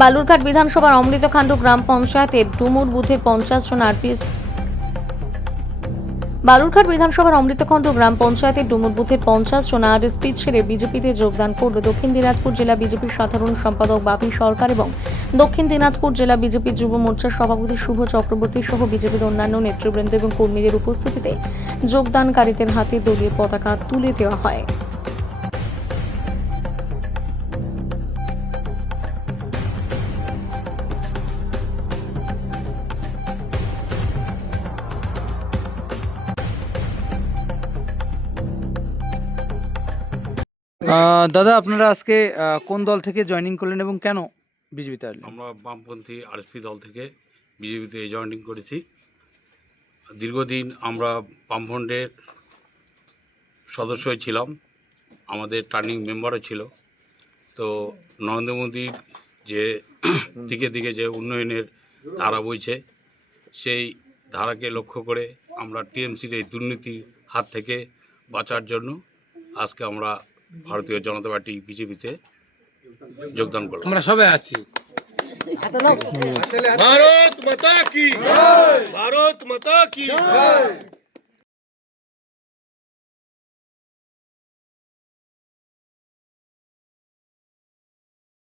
বালুরঘাট বিধানসভার অমৃতকাণ্ড গ্রাম পঞ্চায়েতের ডুমুর বুথের 50 জন আরপিএস বালুরঘাট বিধানসভার অমৃতখণ্ড গ্রাম পঞ্চায়েতের ডুমুর বুথের 50 জন আরএসপি ছেড়ে বিজেপিতে যোগদান করল দক্ষিণ দিনাজপুর জেলা বিজেপির সাধারণ সম্পাদক বাপি সরকার এবং দক্ষিণ দিনাজপুর জেলা বিজেপি যুব মোর্চার সভাপতি শুভ চক্রবর্তী সহ বিজেপির অন্যান্য নেতৃবৃন্দ এবং কর্মীদের উপস্থিতিতে যোগদানকারীদের হাতে দলীয় পতাকা তুলে দেওয়া হয়। দাদা, আপনারা আজকে কোন দল থেকে জয়েনিং করলেন এবং কেন বিজেপিতে আসলেন? আমরা বামপন্থী আরএসপি দল থেকে বিজেপিতে জয়েনিং করেছি। দীর্ঘদিন আমরা বামফ্রন্টের সদস্যই ছিলাম, আমাদের টার্নিং মেম্বারও ছিল। তো নরেন্দ্র মোদীর যে দিকে দিকে যে উন্নয়নের ধারা বইছে, সেই ধারাকে লক্ষ্য করে আমরা টিএমসির এই দুর্নীতির হাত থেকে বাঁচার জন্য আজকে আমরা ভারতীয় জনতা পার্টি বিজেপিতে যোগদান করলাম। আমরা সবাই আছি। ভারত মাতা কি জয়! ভারত মাতা কি জয়!